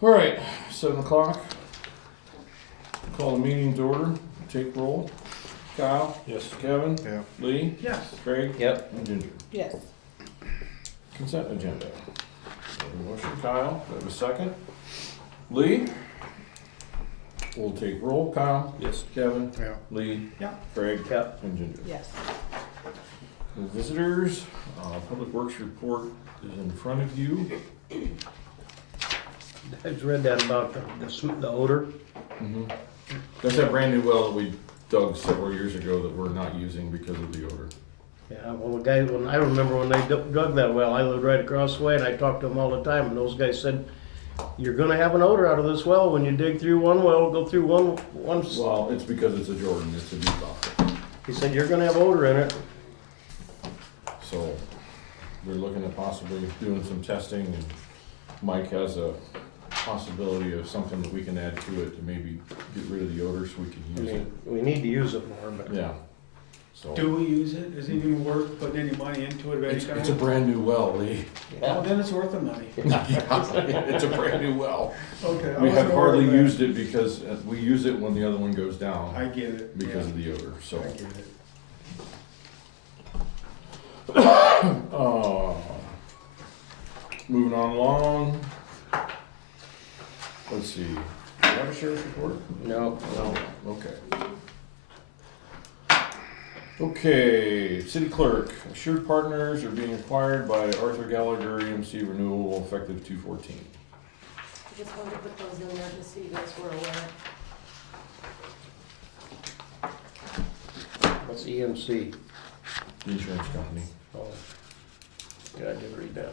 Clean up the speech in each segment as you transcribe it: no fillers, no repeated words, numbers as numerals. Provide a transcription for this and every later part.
All right, 7 o'clock. Call the meeting to order. Take roll. Kyle? Yes. Kevin? Yeah. Lee? Yes. Craig? Yep. And Ginger. Yes. Consent agenda. Have a motion, Kyle. Do I have a second? Lee? We'll take roll. Kyle? Yes. Kevin? Yeah. Lee? Yeah. Craig? Yep. And Ginger. Yes. The visitors, Public Works report is in front of you. I just read that about the odor. That's that brand new well that we dug several years ago that we're not using because of the odor. Yeah, well, the guy, I remember when they dug that well, I lived right across the way and I talked to them all the time and those guys said, you're gonna have an odor out of this well when you dig through one well, go through one. Well, it's because it's a Jordan, it's a deep well. He said, you're gonna have odor in it. So we're looking at possibly doing some testing and Mike has a possibility of something that we can add to it to maybe get rid of the odor so we I can use mean, it. we need to use it more, but. Yeah. So Do we use it? Is it even worth putting any money into it of any kind? it's a brand new well, Lee. Oh, then it's worth the money. Yeah, it's a brand new well. Okay. I We have wasn't hardly aware of that. used it because we use it when the other one goes down I get it. because of the odor, so. I get it. Uh, Moving on along. Let's see, do you have a sheriff's report? No, Okay. Okay, city clerk, Assured Partners are being acquired by Arthur Gallagher EMC renewal effective 2/14. I just wanted to put those in there just so you guys were aware. what's EMC? The insurance company. Oh, yeah, I did read that.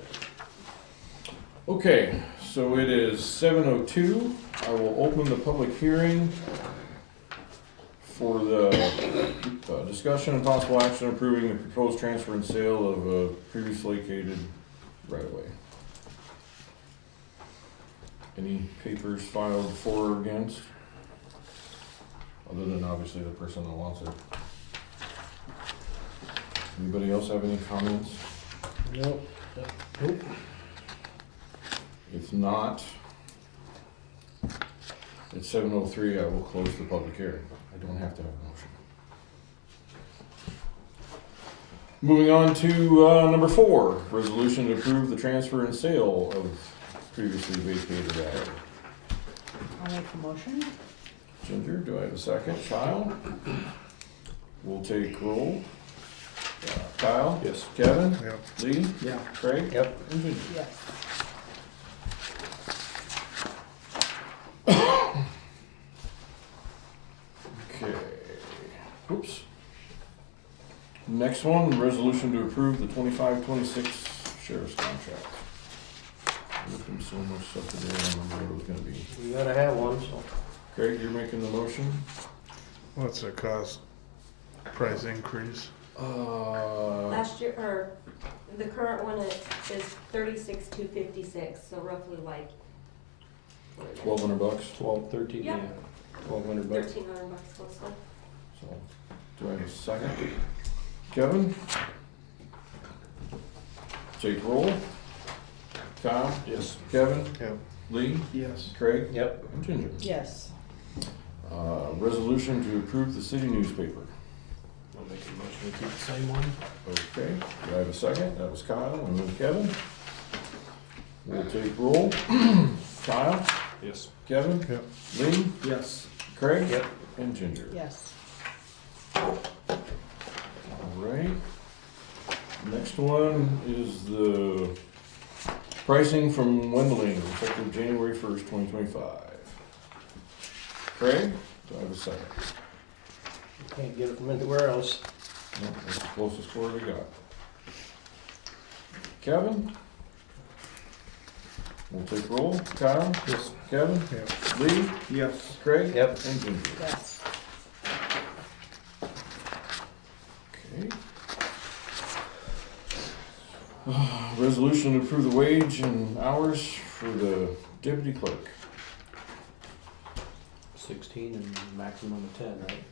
Okay, so it is 7:02. I will open the public hearing for the discussion and possible action approving the proposed transfer and sale of a previously vacated right-of-way. Any papers filed for or against? Other than obviously the person that wants it. Anybody else have any comments? Nope. If not, at 7:03, I will close the public hearing. I don't have to have a motion. Moving on to number 4, resolution to approve the transfer and sale of previously vacated alley. I'll make the motion. Ginger, do I have a second? Kyle? We'll take roll. Kyle? Yes. Kevin? Yeah. Lee? Yeah. Craig? Yep. And Ginger. Yes. Okay, whoops. Next one, resolution to approve the 25-26 sheriff's contract. Looking so much stuff today, I don't remember what it was gonna be. We gotta have one, so. Craig, you're making the motion? What's the cost? Price increase? Last year, or the current one is 36,256, so roughly like $1,200, 12, 13, yeah. Yep. 1,200 bucks. 1,300 bucks close. so, do I have a second? Kevin? Take roll. Kyle? Yes. Kevin? Yeah. Lee? Yes. Craig? Yep. And Ginger. Yes. Resolution to approve the city newspaper. I'll make a motion to keep the same one. Okay, do I have a second? That was Kyle, and then Kevin. We'll take roll. Kyle, Yes. Kevin, Yep. Lee, Yes. Craig, Yep. and Ginger. Yes. Alright. Next one is the pricing from Wendling, effective January 1st, 2025. Craig, do I have a second? Can't get it from anywhere else. No, that's the closest score we got. Kevin? We'll take roll. Kyle? Yes. Kevin? Yeah. Lee? Yes. Craig? Yep. And Ginger. Yes. Okay. Resolution to approve the wage and hours for the deputy clerk. 16 and maximum of 10, right?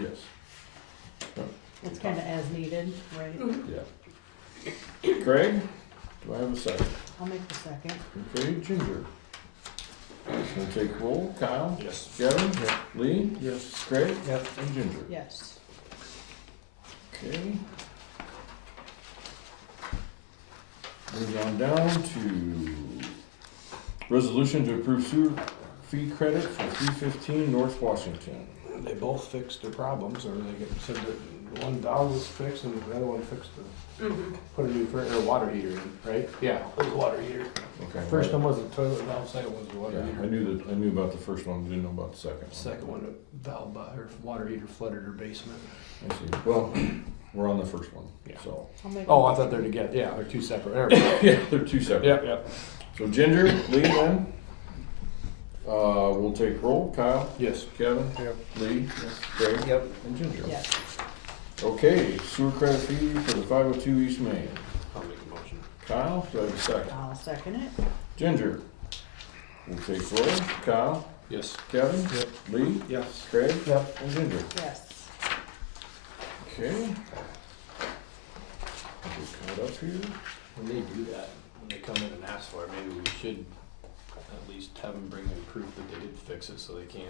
Yes. It's kinda as needed, right? Yeah. Craig, do I have a second? I'll make the second. Okay, Ginger. We'll take roll. Kyle? Yes. Kevin? Lee? Yes. Craig? Yep. And Ginger? Yes. Okay. Moving on down to resolution to approve sewer fee credit for 315 North Washington. They both fixed their problems, or said that one valve was fixed and the other one fixed put a new water heater in, right? Yeah, it was a water heater. Okay. First one was the toilet valve, second was the water Yeah, heater. I knew about the first one, didn't know about the second one. Second one, the valve, her water heater flooded her basement. I see. Well, we're on the first one, Yeah. so. I'll make Oh, a I thought they're together, yeah, they're two separate. There we go. Yeah, they're two separate. Yep, yep. So Ginger, Lee then? We'll take roll. Kyle? Yes. Kevin? Yep. Lee? Craig? Yep. And Ginger? Yes. Okay, sewer credit fee for the 502 East Main. I'll make a motion. Kyle, do I have a second? I'll second it. Ginger? We'll take roll. Kyle? Yes. Kevin? Yep. Lee? Yes. Craig? Yep. And Ginger? Yes. Okay. We'll caught up here. When they do that, when they come in and ask for it, maybe we should at least have them bring in proof that they did fix it so they can.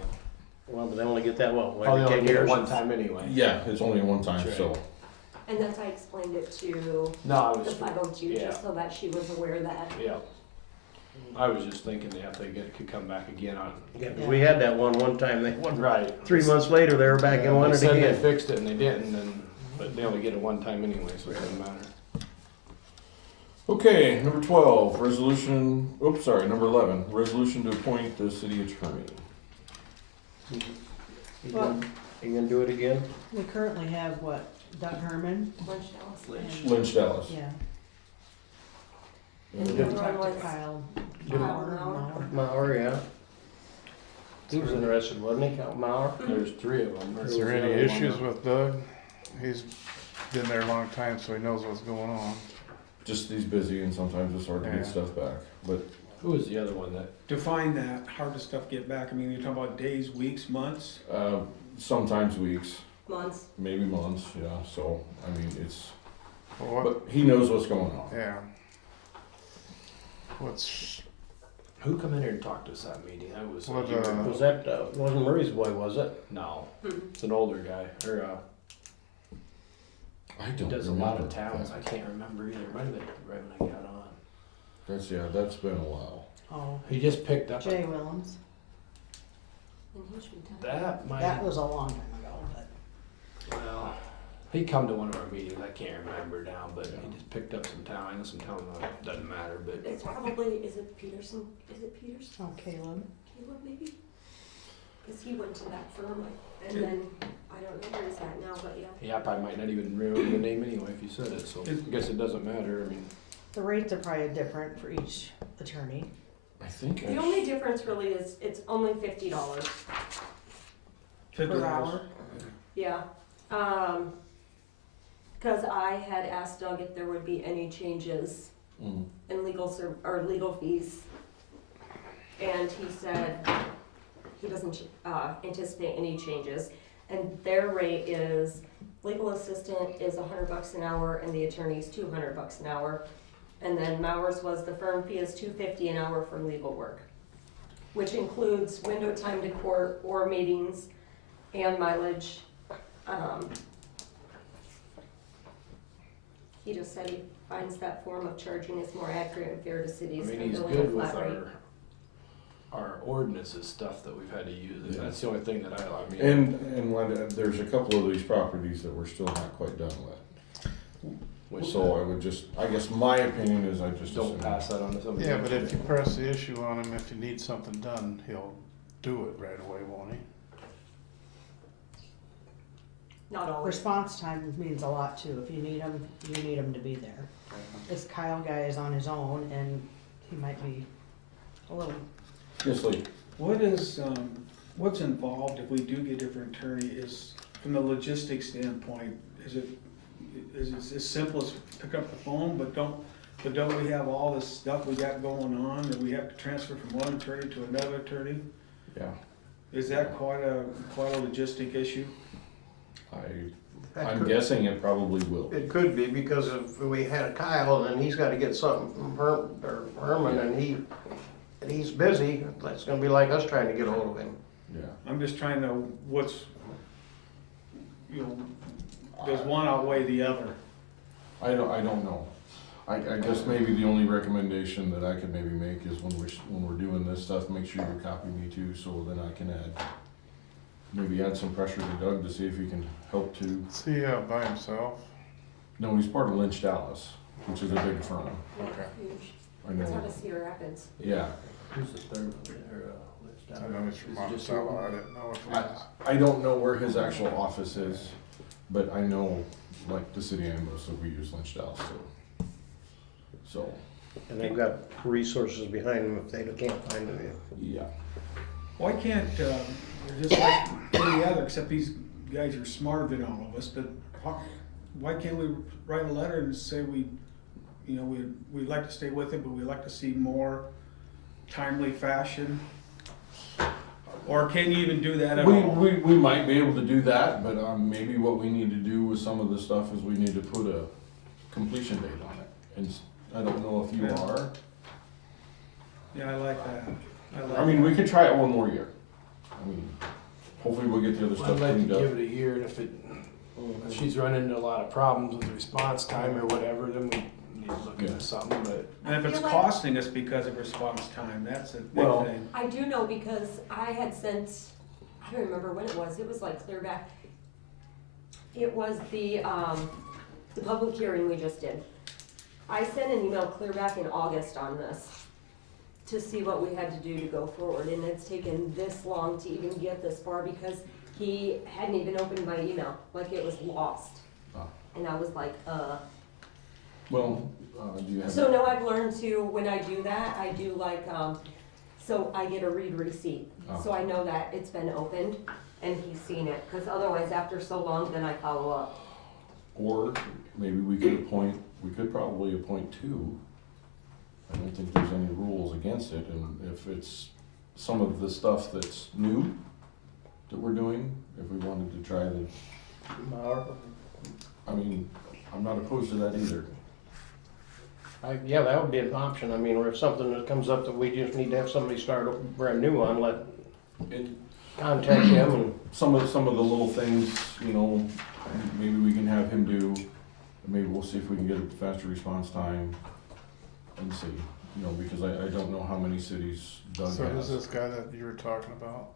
Well, but they only get that, what, Oh, they every only 10 get it years? one time anyway. Yeah, it's only one time, That's so. And that's, I explained it to No, I the was, 502, yeah. just so that she was aware that. yeah. I was just thinking they have to could come back again on. Yeah, 'cause we had that one time, they, Right. 3 months later, they were back and They wanted said they again. fixed it and they didn't, and, but they only get it one time anyway, so it doesn't matter. Okay, number 12, resolution, number 11, resolution to appoint the city attorney. Well, You gonna do it again? we currently have what, Doug Herman? Lunch Dallas. and- Lynch Dallas. Yeah. And And then- we One talked to was Kyle. Kyle Mauer. Mauer, yeah. He was interested, wasn't he, Mauer? There's three of them. Is there any issues with Doug? He's been there a long time, so he knows what's going on. Just he's busy and sometimes it's hard to Yeah. get stuff back, but Who was the other one that? Define that, hard to stuff get back, I mean, you're talking about days, weeks, months? sometimes weeks, Months. maybe months, yeah, so, I mean, it's, Well, what, but he knows what's going on. yeah. What's, Who come in here and talked to us that meeting? I was. What, Was that, wasn't Murray's boy, was it? No, Hmm. it's an older guy, or, I he don't does a lot of remember towns, that. I can't remember either, might have been right when I got on. That's been a while. Oh, He just picked up, Jay Willems. And he should be done. that might, That was a long time ago, but well, he come to one of our meetings, I can't remember now, but he just picked up some town, I know some town, doesn't matter, but. It's probably, is it Peterson? Is it Peterson? oh, Caleb. Caleb, maybe? Cause he went to that firm, and then, I don't know where he's at now, but yeah. Yeah, I probably might not even remember the name anyway if you said it, so I guess it doesn't matter, I mean. The rates are probably different for each attorney. I think The only difference really is, it's only $50. $50. Per hour. Yeah, cause I had asked Doug if there would be any changes Mm. in legal fees. And he said he doesn't, anticipate any changes. And their rate is, legal assistant is $100 an hour and the attorney's $200 an hour. And then Mauer's was, the firm fee is $250 an hour for legal work, which includes window time to court or meetings and mileage. He just said he finds that form of charging is more accurate and fair to I cities mean, than he's billing a good with flat rate. our ordinances stuff that we've had to use, Yeah. that's the only thing that I mean. And when, there's a couple of these properties that we're still not quite done with. So I would just, I guess my opinion is I just Don't assume- pass that on to somebody yeah, else. but if you press the issue on him, if you need something done, he'll do it right away, won't he? Not always. Response time means a lot too. If you need them to be there. This Kyle guy is on his own and he might be a little, Yes, Lee. What is, what's involved if we do get a different attorney is, from the logistics standpoint, is it as simple as pick up the phone, but don't we have all this stuff we got going on that we have to transfer from one attorney to another attorney? Yeah, Is that quite a logistic issue? I'm guessing it probably will. It could be, because if we had a Kyle, and he's gotta get something from Herman, and and he's busy, that's gonna be like us trying to get hold of him. Yeah. I'm just trying to, does one outweigh the other? I don't know. I guess maybe the only recommendation that I could maybe make is when we're doing this stuff, make sure you copy me too, so then I can maybe add some pressure to Doug to see if he can help too. Is he out by himself? No, he's part of Lynch Dallas, which is a big firm. Yeah, Okay. huge. I It's out know. of Cedar Rapids. Yeah. Who's the third one there, list I down? know he's from Is it just Monticello, one? I didn't know if he I, was. I don't know where his actual office is, but I know, like, the city ambulance, so we use Lynch Dallas too. So, And they've got resources behind them if they can't find it. yeah. Why can't, just like any other, except these guys are smarter than all of us, but why can't we write a letter and say we'd like to stay with it, but we'd like to see more timely fashion? Or can you even do that at all? We might be able to do that, but maybe what we need to do with some of the stuff is we need to put a completion date on it. And I don't know if you Yeah. are. Yeah, I like that. I mean, we could try it one more year. I mean, hopefully we'll get the other Well, stuff I'd like cleaned to up. give it a year, and if she's running into a lot of problems with response time or whatever, then we need to look Yeah. into something, but. And if it's I feel like- costing us because of response time, that's a big Well- thing. I do know because I had sent, I don't remember when it was like clear back. It was the public hearing we just did. I sent an email clear back in August on this to see what we had to do to go forward, and it's taken this long to even get this far because he hadn't even opened my email, like it was lost. Ah. And I was like, Well, do you have? So no, I've learned to, when I do that, I do like, so I get a read receipt. Oh. So I know that it's been opened and he's seen it, cause otherwise after so long, then I follow up. Or maybe we could probably appoint two. I don't think there's any rules against it, and if it's some of the stuff that's new that we're doing, if we wanted to try the, I mean, I'm not opposed to that either. Yeah, that would be an option, I mean, or if something that comes up that we just need to have somebody start brand new on, And contact him and. some of the little things, maybe we can have him do, maybe we'll see if we can get a faster response time and see, because I don't know how many cities Doug So who's has. this guy that you were talking about?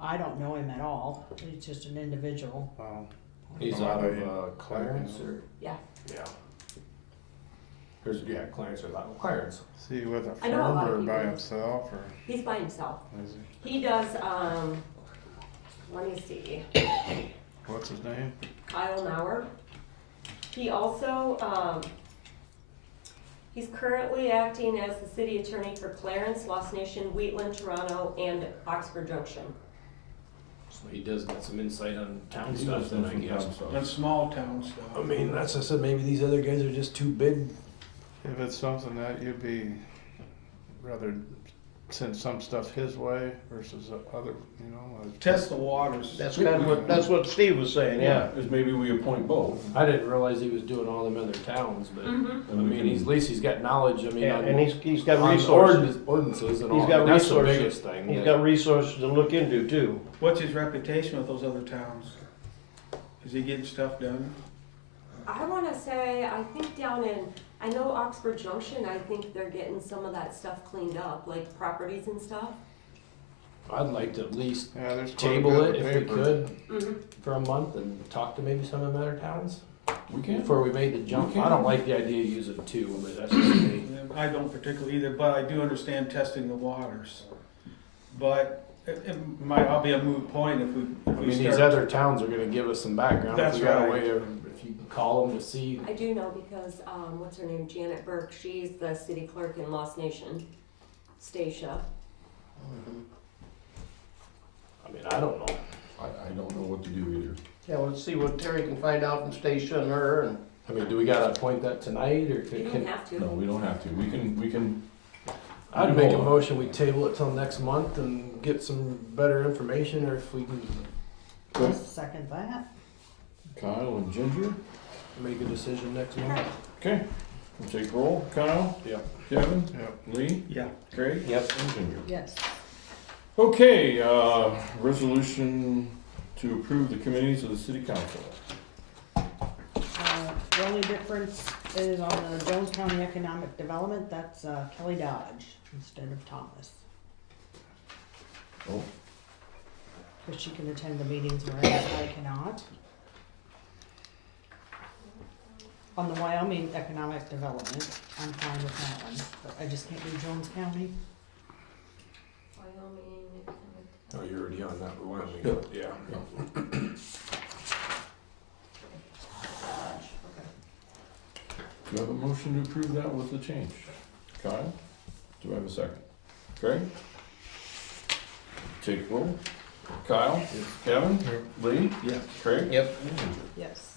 I don't know him at all, he's just an individual. He's Oh, out of I- Clarence, or? Yeah. Yeah. Clarence or Clarence. Is he with a I know a firm lot of or by people. himself, or He's by himself. is He does, let me see, what's his name? Kyle Mauer. He also, he's currently acting as the city attorney for Clarence, Lost Nation, Wheatland, Toronto, and Oxford Junction. So he does get some insight on town He stuff does then, I some guess. town stuff. That's small town stuff. I mean, that's, I said, maybe these other guys are just too big. If it's something that you'd be rather send some stuff his way versus other, Test the waters. That's that's what Steve was saying, yeah. Is maybe we appoint both. I didn't realize he was doing all them other towns, but, I And we mean, at least he's got knowledge, I mean, Yeah, on, and he's got on resources, ordinances and all, He's got and that's the resources. biggest thing. he's that- got resources to look into too. What's his reputation with those other towns? Is he getting stuff done? I wanna say, I think down in, I know Oxford Junction, I think they're getting some of that stuff cleaned up, like properties and stuff. I'd like to at least yeah, there's quite a table bit it of if we paper. could for a month and talk to maybe some of the other towns We can. before we made the jump. We I can. don't like the idea of using two, but that's just me. I don't particularly either, but I do understand testing the waters. But I'll be a moot point if we I mean, these start. other towns are gonna give us some background. That's If we got right. a way of, if you can call them to see, I do know because, what's her name, Janet Burke, she's the city clerk in Lost Nation, Stacia. I mean, I don't know. I don't know what to do either. Yeah, well, let's see what Terry can find out from Stacia and her and. I mean, do we gotta appoint that tonight, or You don't have to. No, we don't have to. We can. I'd make a motion, we table it till next month and get some better information, or if we can I'll second that. Kyle and Ginger. make a decision next month. Okay. We'll take roll. Kyle? Yep. Kevin? Yep. Lee? Yeah. Craig? Yep. And Ginger. Yes. Okay, resolution to approve the committees of the city council. The only difference is on the Jones County Economic Development, that's Kelly Dodge instead of Thomas. Oh. Cause she can attend the meetings whereas I cannot. On the Wyoming Economic Development, I'm fine with that one, but I just can't do Jones County. Wyoming. Oh, you're already on that one. Yep. Yeah. Do you have a motion to approve that with the change? Kyle? Do I have a second? Craig? Take roll. Kyle? Kevin? Lee? Yeah. Craig? Yep. And Ginger. Yes.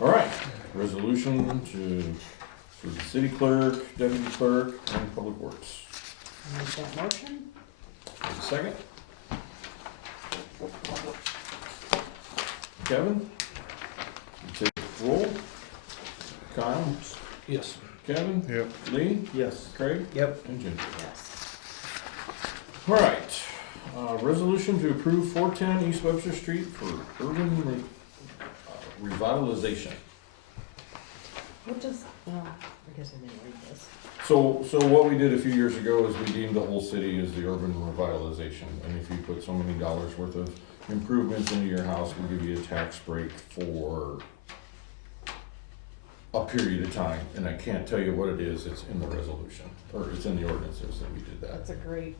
All right, resolution for the city clerk, deputy clerk, and public works. I make that motion. Have a second? Kevin? You take roll. Kyle? Yes. Kevin? Yep. Lee? Yes. Craig? Yep. And Ginger. Yes. All right, resolution to approve 410 East Webster Street for urban revitalization. What does, I guess I didn't read this. So what we did a few years ago is we deemed the whole city as the urban revitalization. And if you put so many dollars worth of improvements into your house, we'll give you a tax break for a period of time. And I can't tell you what it is, it's in the resolution, or it's in the ordinances that we did that. That's a great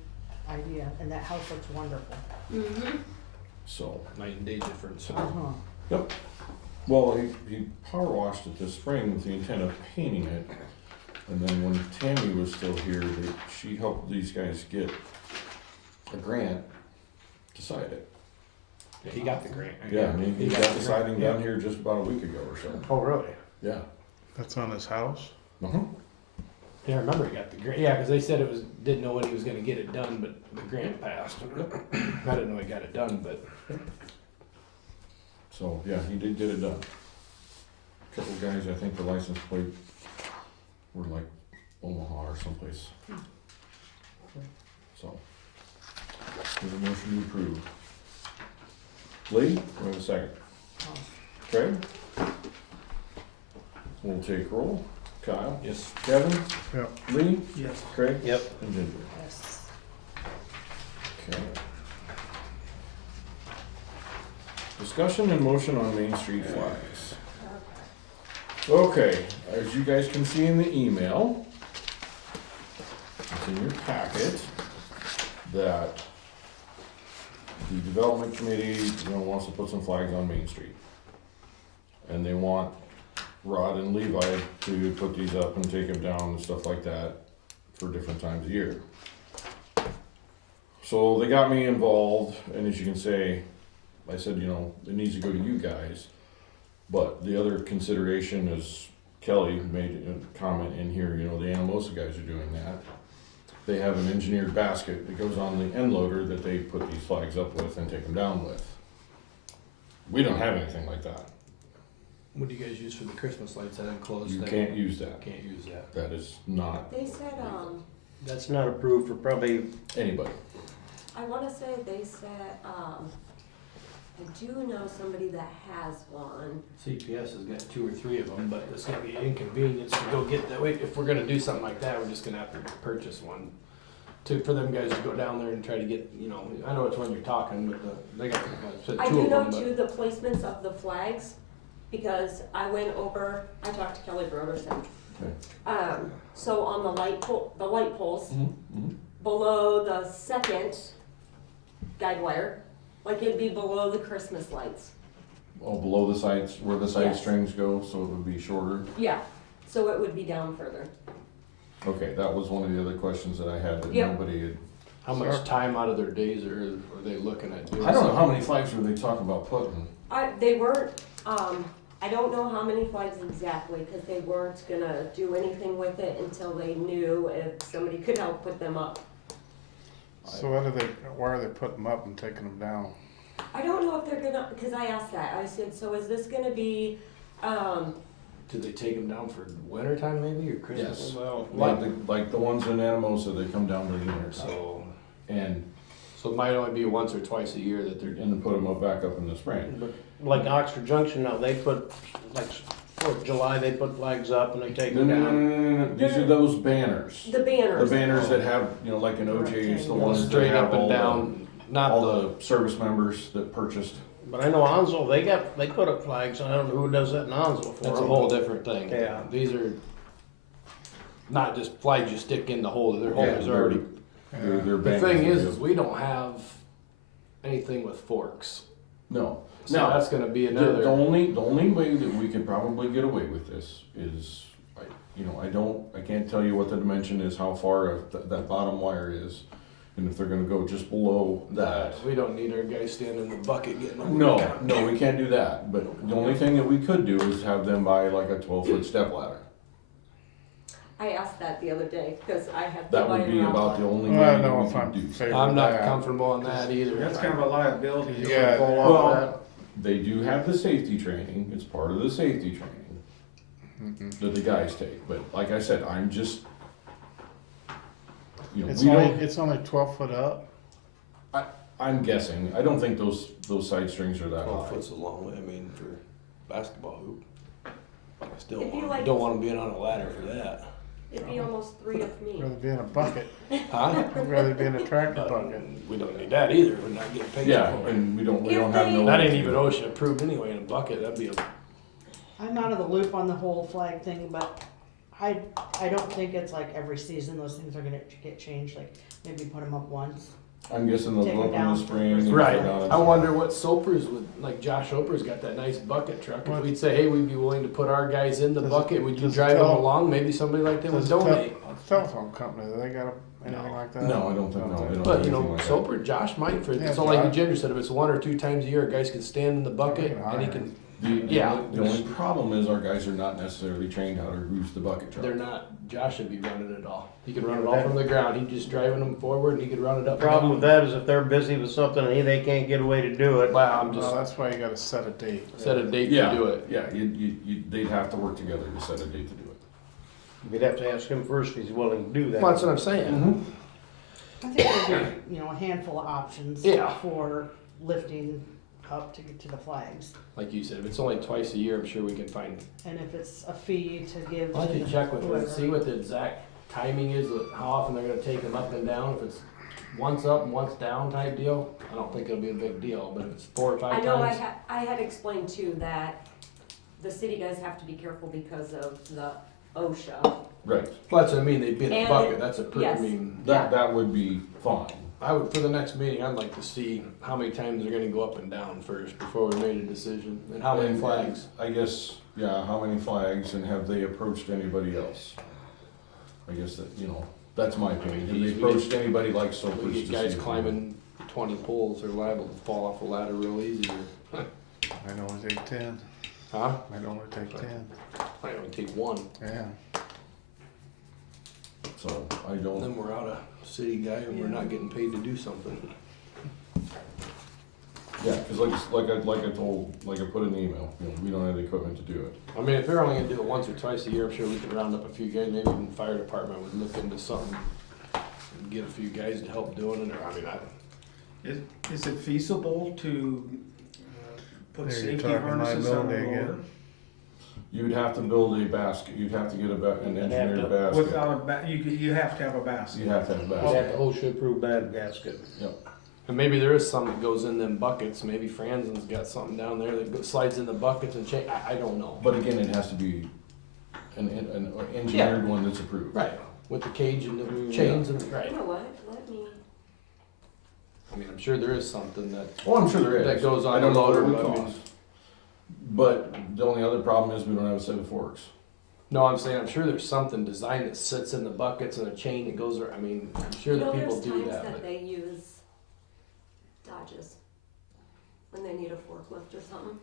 idea, and that house looks wonderful. Mm-hmm. So, Night and day difference. Uh-huh. well, he power washed it this spring with the intent of painting it. And then when Tammy was still here, she helped these guys get a grant to side it. Yeah, he got the grant. Yeah, I mean, he got the siding Yeah. done here just about a week ago or so. Oh, really? Yeah. That's on his house? Uh-huh. Yeah, I remember he got the grant. Yeah, because they said it was, didn't know when he was gonna get it done, but the grant passed. I didn't know he got it done, but So, yeah, he did get it done. Couple guys, I think the license plate were like Omaha or someplace. So, there's a motion to approve. Lee, do I have a second? Oh. Craig? We'll take roll. Kyle? yes. Kevin? Yep. Lee? Yes. Craig? Yep. And Ginger. Yes. Okay. Discussion and motion on Main Street flags. Okay, as you guys can see in the email, it's in your packet, that the development committee, wants to put some flags on Main Street. And they want Rod and Levi to put these up and take them down and stuff like that for different times of year. So they got me involved, and as you can say, I said, it needs to go to you guys. But the other consideration is Kelly made a comment in here, the Anamosa guys are doing that. They have an engineered basket that goes on the end loader that they put these flags up with and take them down with. We don't have anything like that. What do you guys use for the Christmas lights that enclosed You thing? can't use that. Can't use that. That is not They said, That's not approved for probably, anybody. I wanna say they said, I do know somebody that has one. CPS has got 2 or 3 of them, but it's gonna be inconvenience to go get that. If we're gonna do something like that, we're just gonna have to purchase one. For them guys to go down there and try to get, I know which one you're talking, but they got, I two do of know them, too, the placements of the flags, because I talked to Kelly Broderson. Okay. So on the light poles, Mm-hmm. below the second guide wire, like it'd be below the Christmas lights. Oh, below the sides, where the side Yes. strings go, so it would be shorter. Yeah, so it would be down further. Okay, that was one of the other questions that I had that Yep. nobody had. How much time out of their days are they looking at doing I don't know how something? many flags were they talking about putting. They weren't, I don't know how many flags exactly, cause they weren't gonna do anything with it until they knew if somebody could help put them up. So why are they putting them up and taking them down? I don't know if they're gonna, because I asked that, I said, so is this gonna be, do they take them down for winter time maybe or Christmas? Yes. Well, Like the ones in Anamosa, they come down during the winter time. so And it might only be once or twice a year that they're. then put them up back up in the spring. But like Oxford Junction now, they put, like, 4th of July, they put flags up and they take No, them no, no, down. no, no, no, these are those banners. The The banners. banners that have, you know, like in OJ's, the ones that Straight have up and all down, not all the. the service members that purchased. But I know Onslow, they put up flags, I don't know who does that in Onslow for That's a them. whole different thing. Yeah. These are not just flags you stick in the holder, their holders Yeah, are already. They're The banners. thing is we don't have anything with forks. No. So Now, that's gonna be The another. only way that we could probably get away with this is, I can't tell you what the dimension is, how far that bottom wire is, and if they're gonna go just below that. We don't need our guys standing in the bucket getting them. No, we can't do that, but the only thing that we could do is have them buy like a 12-foot step ladder. I asked that the other day, cause I had. That to buy would be them about the only way Well, I that know we if could I'm do. favorable I'm not that. comfortable on that either. That's kind of a liability. You got- Fall off Well, that. They do have the safety training, it's part of the safety training that the guys take, but like I said, I'm just, It's we only, don't, it's only 12 foot up. I'm guessing, I don't think those side strings are that 12 high. foot's a long way. I mean, for basketball hoop. I still If you want, like- don't want them being on a ladder for that. It'd be almost 3 of me. I'd rather be in a bucket. Huh? I'd rather be in a tractor But bucket. we don't need that either. We're not getting paid Yeah, for it. and we don't If have they- no. That ain't even OSHA approved anyway in a bucket. That'd be a. I'm out of the loop on the whole flag thing, but I don't think it's like every season those things are gonna get changed, like maybe put them up once. I'm guessing they'll Take go it up in down the for spring. and Christmas. Right. put it down in I summer. wonder what Soper's would, like Josh Soper's got that nice bucket truck. If we'd say, hey, we'd be willing to put our guys in the Does it- bucket, would you does it drive them tell- along? Maybe somebody like them would Does the donate. telephone company, do they got anything like that? No, I don't think, no, they don't. But have you know, anything like that. Soper, Josh might for, Yeah, so like Josh. Ginger said, if it's 1 or 2 times a year, guys can stand in the bucket Yeah, and he alright. can, The Yeah. only problem is our guys are not necessarily trained how to use the bucket truck. they're not, Josh should be running it all. He could run it Yeah, all that- from the ground. He's just driving them forward and he could run it The up. problem and with that is if they're busy with something and they can't get away to do it. down. Well, I'm Well, just, that's why you gotta set a date. set a date to Yeah, do it. yeah, they'd have to work together to set a date to do it. You'd have to ask him first if he's willing to do that. Well, that's what I'm saying. I think there'd be, a handful of options Yeah. for lifting up to get to the flags. Like you said, if it's only twice a year, I'm sure we can find. And if it's a fee to give Why to don't you check with them, whoever. see what the exact timing is, how often they're gonna take them up and down. If it's once up and once down type deal, I don't think it'll be a big deal, but if it's 4 or 5 I times. know I had explained too that the city guys have to be careful because of the OSHA. Right, Well, that's what I mean, they'd be in a And bucket, it- that's a pretty, I yes. mean, that would be fine. I would, for the next meeting, I'd like to see how many times they're gonna go up and down first before we made a decision, and how many And- flags. I guess, yeah, how many flags and have they approached anybody else? I guess that, that's my opinion. Have We they get- approached anybody like We Soper's? get guys climbing 20 poles, they're liable to fall off a ladder real easy, or, I'd only take 10. huh? I'd only take 10. Might only take one, Yeah. So I and don't, then we're out of city guy and we're not getting paid to do something. yeah, cause like I put in the email, we don't have the equipment to do it. I mean, if they're only gonna do it once or twice a year, I'm sure we could round up a few guys, maybe even the fire department would look into something. And get a few guys to help doing it, or, I mean, Is it feasible to put There you're safety talking harnesses on the liability again. loader? You would have to build a basket, you'd have to get an You'd have engineered to- basket. Without you have to have a basket. You'd have to have a You'd have basket. to OSHA approved bad gasket. and maybe there is some that goes in them buckets, maybe Franzen's got something down there that slides in the buckets and I don't know. But again, it has to be an engineered one that's approved. Right, with the cage and the chains and, right, You know what, let me, I mean, I'm sure there is something that, Oh, I'm sure there is. That goes on I don't know what it the would loader, but I mean- cost. But the only other problem is we don't have a set of forks. no, I'm saying, I'm sure there's something designed that sits in the buckets and a chain that goes, I mean, I'm sure that people there's do times that, that but. they use Dodges. When they need a forklift or something,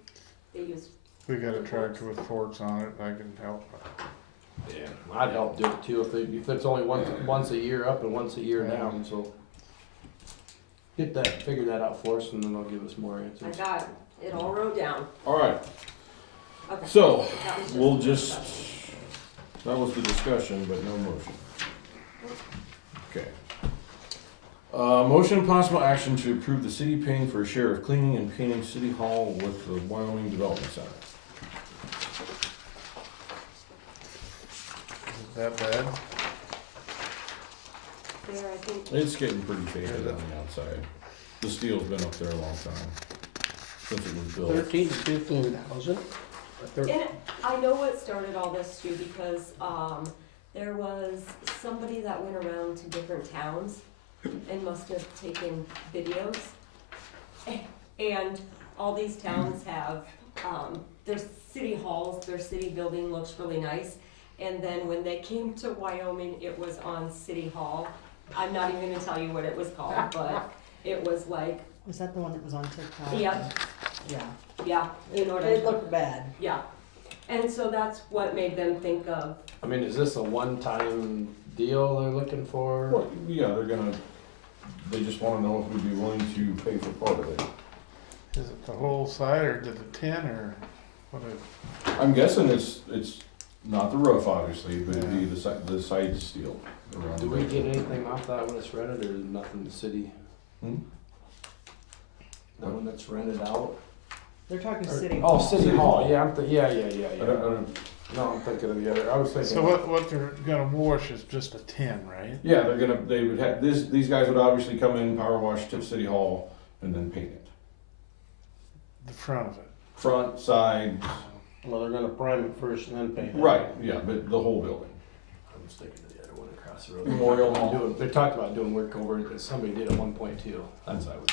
they use, We got a tractor with forks on it, I can help. Yeah, I'd help do it too, if it's only once a year up and once a year Yeah. down, so. Figure that out for us and then they'll give us more I answers. got it all wrote down. All right. Okay. So, That was we'll the just, discussion. that was the discussion, but no motion. Okay. Motion and possible action to approve the city paying for a share of cleaning and painting City Hall with the Wyoming Development Center. Is that bad? There, I think, It's getting pretty faded on the outside. The steel's been up there a long time, since it was built. 13 to 15,000. and I know what started all this too, because, there was somebody that went around to different towns and must have taken videos. And all these towns have, their city halls, their city building looks really nice. And then when they came to Wyoming, it was on City Hall. I'm not even gonna tell you what it was called, but it was like, Was that the one that was on TikTok? yeah, Yeah. yeah, you know what I It looked bad. yeah. And so that's what made them think of, I mean, is this a one-time deal they're looking for? Well, yeah, they just wanna know if we'd be willing to pay for part of it. Is it the whole side or did the tin or what? I'm guessing it's not the roof, obviously, but it'd be the side steel around. Do the we building. get anything off that when it's rented, or nothing the city? Hmm? That one that's rented out? They're talking Or- City Oh, Hall. City City Hall, Hall. yeah, yeah. I don't, No, I'm thinking of the other, I was thinking. So what they're gonna wash is just a tin, right? yeah, they would have, these guys would obviously come in, power wash to City Hall, and then paint it. The front of it. Front, side, Well, they're gonna prime it first and then paint it. right, yeah, but the whole building. I was thinking of the other one across the road. Memorial Hall. They talked about doing work over, it, somebody did at one point too, that's why I was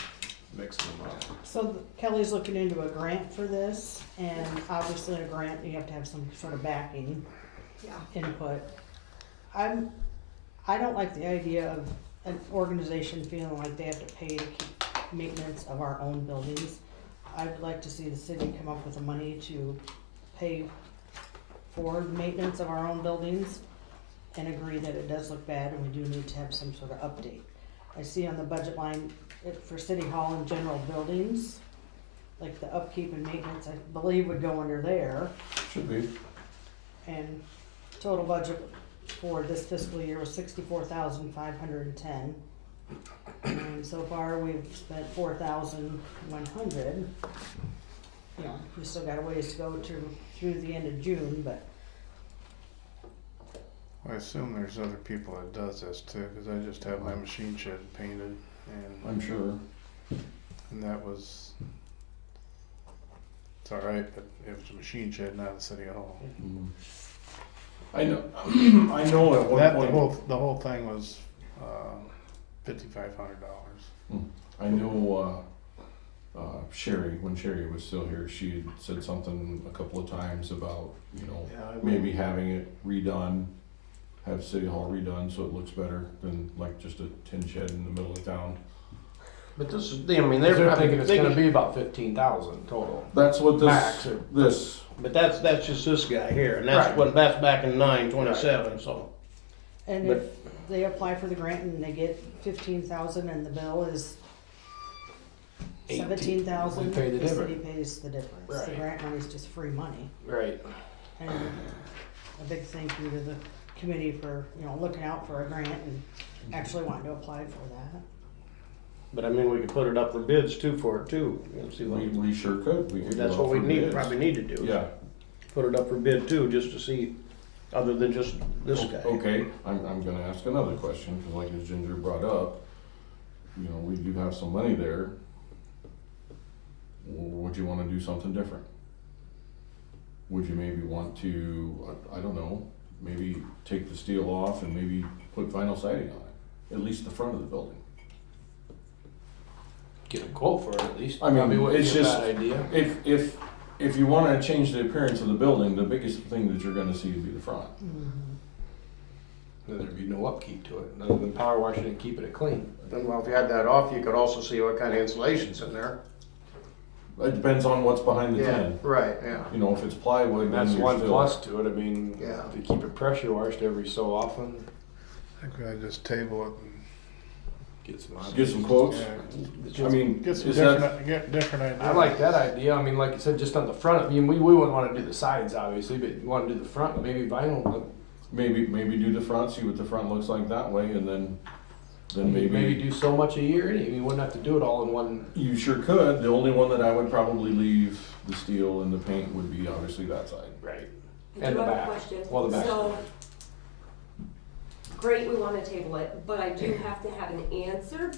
mixing them up. So Kelly's looking into a grant for this, and obviously in a grant, you have to have some sort of backing yeah. input. I don't like the idea of an organization feeling like they have to pay to keep maintenance of our own buildings. I'd like to see the city come up with the money to pay for the maintenance of our own buildings and agree that it does look bad and we do need to have some sort of update. I see on the budget line, for City Hall and general buildings, like the upkeep and maintenance, I believe would go under there. Should be. And total budget for this fiscal year was 64,510. And so far, we've spent 4,100. You know, we still got a ways to go through the end of June, but I assume there's other people that does this too, cause I just had my machine shed painted and, I'm sure. and that was, it's alright, but it was a machine shed, not a city hall. Mhm. I know, I know at one That, point. the whole thing was, $5,500. I know, Sherry, when Sherry was still here, she had said something a couple of times about, you know, maybe having it redone, have City Hall redone so it looks better than like just a tin shed in the middle of town. But this is, I mean, They're they're thinking it's gonna thinking, be about 15,000 total. That's what Max, this, but that's just this guy here, and that's Right. what, that's back in 9/27, so. and But- if they apply for the grant and they get 15,000 and the bill is 17,000, We pay the the city difference. pays the difference. The Right. grant money's just free money. Right. And a big thank you to the committee for, you know, looking out for a grant and actually wanting to apply for that. But I mean, we could put it up for bids too, for it too, you know, see we, what, we sure could. We could that's go what we for need, bids. probably need to do. Yeah, Put it up for bid too, just to see, other than just this guy. okay, I'm gonna ask another question, cause like as Ginger brought up, you know, we do have some money there. Would you wanna do something different? Would you maybe want to, I don't know, maybe take the steel off and maybe put vinyl siding on it, at least the front of the building? Get a quote for it at least. I mean, Probably wouldn't it's be a just- bad idea. If you wanna change the appearance of the building, the biggest thing that you're gonna see would be the front. Then there'd be no upkeep to it, other than power washing and keeping it clean. Then, well, if you had that off, you could also see what kind of insulation's in there. It depends on what's behind the tin. Right, yeah. You know, if it's plywood, And then that's you're one still. plus to it, I mean, Yeah. if you keep it pressure washed every so often, I think I just table it and Get some Get some quotes. Yeah, I mean, get some is that, different ideas. I like that idea. I mean, like you said, just on the front. I mean, we wouldn't want to do the sides, obviously, but you want to do the front, maybe vinyl. maybe do the front, see what the front looks like that way, and then Maybe do so much a year. And you wouldn't have to do it all in one. you sure could. The only one that I would probably leave the steel and the paint would be obviously that side. Right. I And do the have back. a question. Well, the back. So, great, we wanna table it, but I do have to have an answer,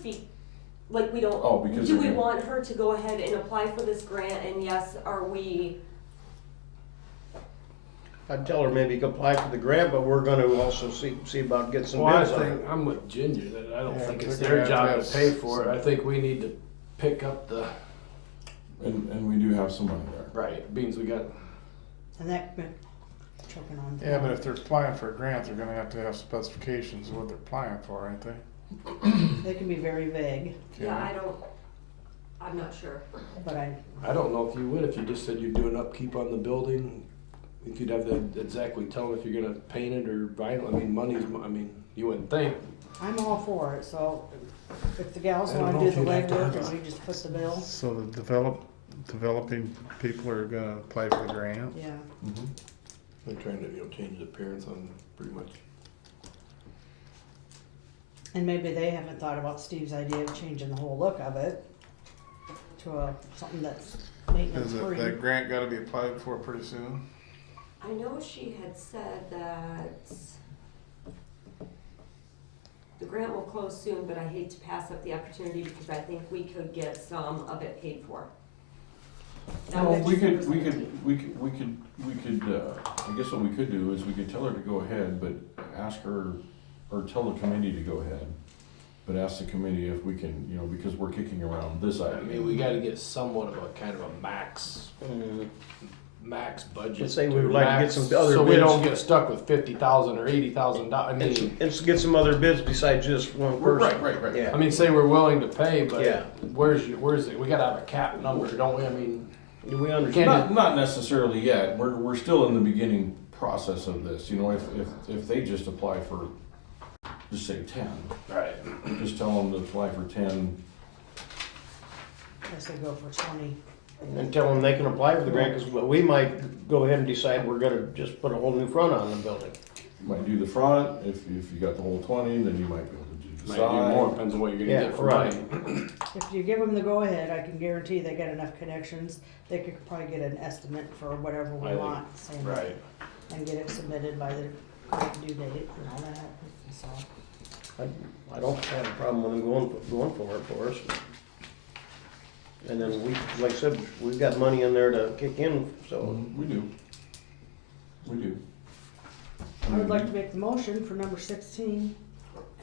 like, we don't. Oh, because Do you're we gonna- want her to go ahead and apply for this grant, and yes, are we, I'd tell her maybe you can apply for the grant, but we're gonna also see about getting some Well, I bids on think it. I'm with Ginger that I don't Yeah, think it's we're their gonna job have to to pay have for it. some- I think we need to pick up the And we do have some money there. right beans we got. And that, choking on. Yeah, but if they're applying for a grant, they're gonna have to have specifications of what they're applying for, ain't they? They can be very vague, yeah, I'm not sure. but I don't know if you would if you just said you'd do an upkeep on the building. If you'd have to exactly tell them if you're gonna paint it or vinyl. I mean, I mean, you wouldn't think. I'm all for it, so if the gals I don't wanna know do if the you'd have to legwork have and a- we just put the bill, So the developing people are gonna apply for the grant? yeah. Mm-hmm. They're trying to change the appearance on pretty much. And maybe they haven't thought about Steve's idea of changing the whole look of it to something that's maintenance Is free. that grant gotta be applied for pretty soon? I know she had said that the grant will close soon, but I hate to pass up the opportunity because I think we could get some of it paid for. That Well, was we just- could, I guess what we could do is we could tell her to go ahead, but ask her, or tell the committee to go ahead. But ask the committee if we can, you know, because we're kicking around this I idea. mean, we got to get somewhat of a kind of a max budget. Let's say we would like to get max, some other so we bids. don't get stuck with $50,000 or $80,000. I mean, And get some other bids besides just one person. Right. Yeah. I mean, say we're willing to pay, but Yeah. where's it? We got to have a cap number, don't we? I mean, Do we understand? Not necessarily yet. We're still in the beginning process of this. You know, if they just apply for, just say 10, right? just tell them to apply for 10. I say go for 20. And tell them they can apply for the grant, cause we might go ahead and decide we're gonna just put a whole new front on the building. You might do the front. If you got the whole 20, then you might be able to do the Might side. do more, depends on what you're gonna Yeah, get for right. money. If you give them the go-ahead, I can guarantee they got enough connections, they could probably get an estimate for whatever we I think- want, same, Right. and get it submitted by the correct due date and all that, so. I don't have a problem with them going for it for us. And then we, like I said, we've got money in there to kick in, so. We do. I would like to make the motion for number 16.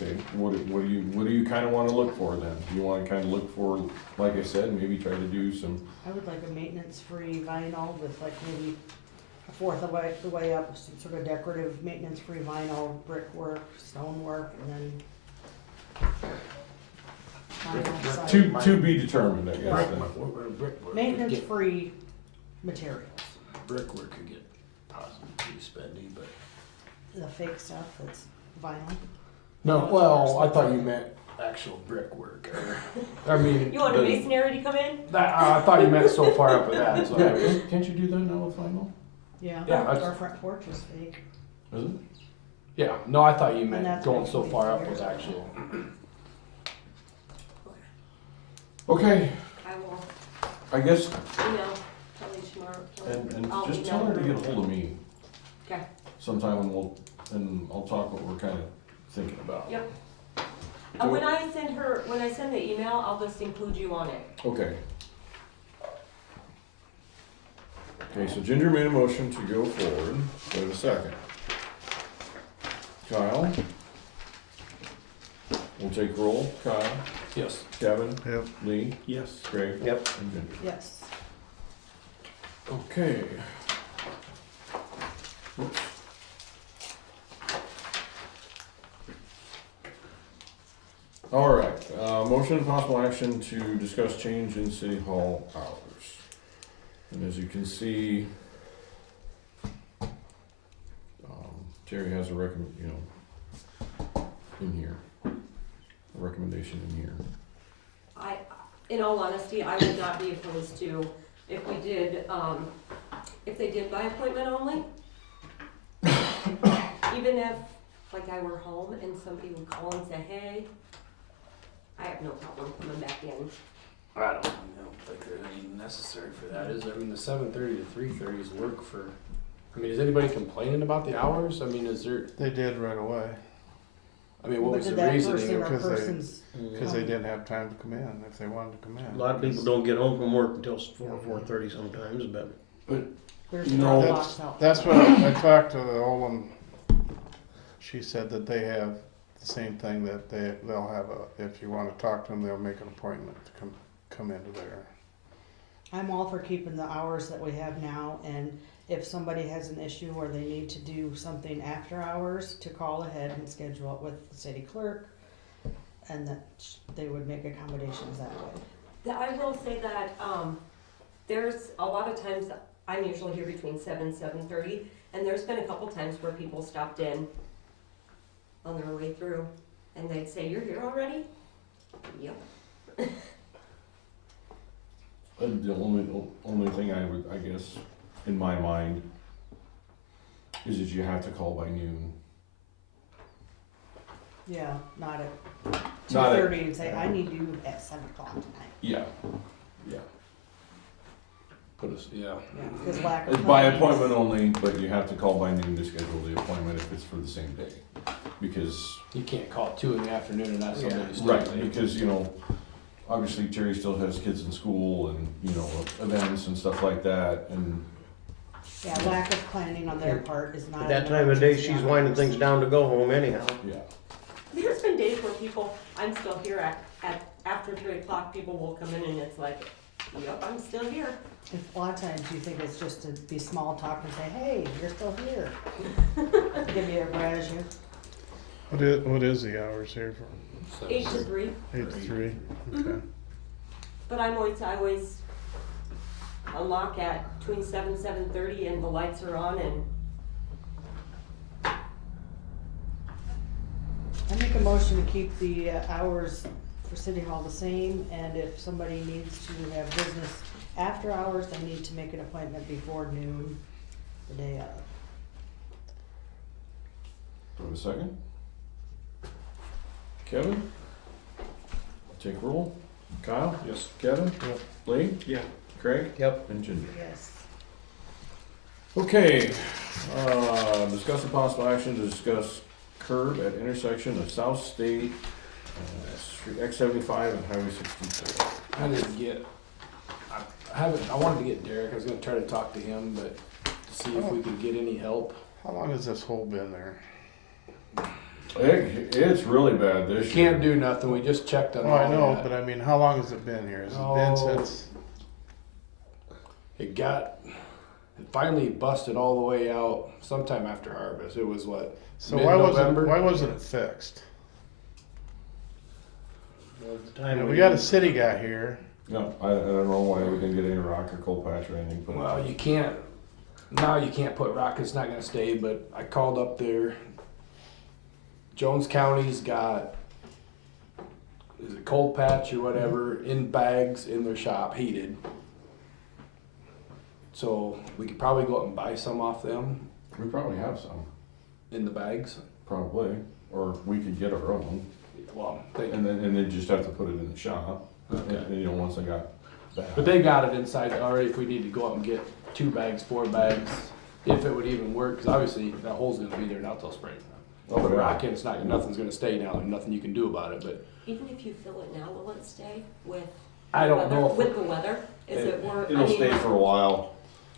Okay, what do you kind of want to look for then? Do you want to kind of look for, like I said, maybe try to do some, I would like a maintenance-free vinyl with like maybe a fourth of the way up, some sort of decorative maintenance-free vinyl, brickwork, stonework, and then vinyl siding. to be determined, I guess. then. Brickwork. Maintenance-free materials, Brickwork could get possibly pretty spendy, but. the fake stuff that's vinyl. No, well, I thought you meant actual brickwork. I mean, You want a masonry to come in? I thought you meant so far up with that. So I Yeah, was- can't you do that now with vinyl? Yeah, Yeah, that's- our front porch is fake. Is it? yeah, no, I thought you And meant that's going been so far up 20 with years. actual. Okay, I will I guess, email Kelly tomorrow. and I'll just email tell her to her. get a hold of me Okay, sometime and I'll talk what we're kind of thinking about. Yep. and when I send the email, I'll just include you on it. Okay. Okay, so Ginger made a motion to go forward. Do I have a second? Kyle? We'll take roll. Kyle? Yes. Kevin? Yep. Lee? Yes. Craig? Yep. And Ginger. Yes. Okay. Oops. All right, motion and possible action to discuss change in city hall hours. And as you can see, Terry has a in here, a recommendation in here. In all honesty, I would not be opposed to if we did, if they did by appointment only. Even if, like, I were home and somebody would call and say, hey, I have no problem coming back in. I don't think there's any necessary for that, is there? I mean, the 7:30 to 3:30 is work for, I mean, is anybody complaining about the hours? I mean, is there, They did right away, I mean, what But was did the that reasoning? person or because they- persons, cause they didn't have time to come in if they wanted to come in. A lot of people don't get home from work until 4:30 sometimes, but there's No, drop box out. That's what I talked to the old one. She said that they have the same thing, that they'll have if you wanna talk to them, they'll make an appointment to come into there. I'm all for keeping the hours that we have now, and if somebody has an issue where they need to do something after hours, to call ahead and schedule it with the city clerk, and that they would make accommodations that way. I will say that, there's a lot of times, I'm usually here between 7 and 7:30, and there's been a couple times where people stopped in on their way through, and they'd say, you're here already? Yep. The only thing I guess, in my mind, is that you have to call by noon. Yeah, not at two Not at- 30 and say, I need you at 7 o'clock tonight. Yeah. Put us, yeah. Yeah, because lack of. It's by planning is- appointment only, but you have to call by noon to schedule the appointment if it's for the same day. Because, You can't call at 2 in the afternoon and ask somebody to stay late. because, obviously Terry still has kids in school and, events and stuff like that, and Yeah, lack of planning on their part is not. at that an time of day, emergency she's on winding ours. things down to go home anyhow. yeah. There's been days where people, I'm still here at after 3 o'clock, people will come in and it's like, yep, I'm still here. A lot of times you think it's just to be small talk and say, hey, you're still here. Give you a raise you. What is the hours here for? 8 to 3, 8 to 3? Okay. but I always unlock at between 7 and 7:30 and the lights are on and I make a motion to keep the hours for City Hall the same, and if somebody needs to have business after hours, they need to make an appointment before noon the day of. Do I have a second? Kevin? Take roll. Kyle? Yes. Kevin? Yep. Lee? Yeah. Craig? Yep. And Ginger. Yes. Okay, discuss the possible action to discuss curb at intersection of South State, Street X-75 and Highway 64. I didn't get, I wanted to get Derek, I was gonna try to talk to him, but to see if we could get any help. How long has this hole been there? It's really bad this year. Can't do nothing, we just checked on Oh, all I know, that. but I mean, how long has it been here? Has it been Oh. since? It finally busted all the way out sometime after harvest, it was what, So why mid-November? wasn't it fixed? Well, at the I time mean, we got a city guy here. No, I don't know why we didn't get any rock or coal patch or anything put in. well, you can't, now you can't put rock, it's not gonna stay, but I called up there. Jones County's got, is it cold patch or whatever, in bags in their shop, heated. So we could probably go out and buy some off them We probably have some, in the bags. probably, or we could get our own, Well, they, and then just have to put it in the shop, okay. and, once I got that. But they got it inside already if we need to go out and get 2 bags, 4 bags, if it would even work, cause obviously that hole's gonna be there now till spring. Oh, Put yeah. rock in, it's not, nothing's gonna stay now, there's nothing you can do about it, but even if you fill it now, will it stay with I don't weather, know if, with the weather? Is it worth? It'll stay for a while.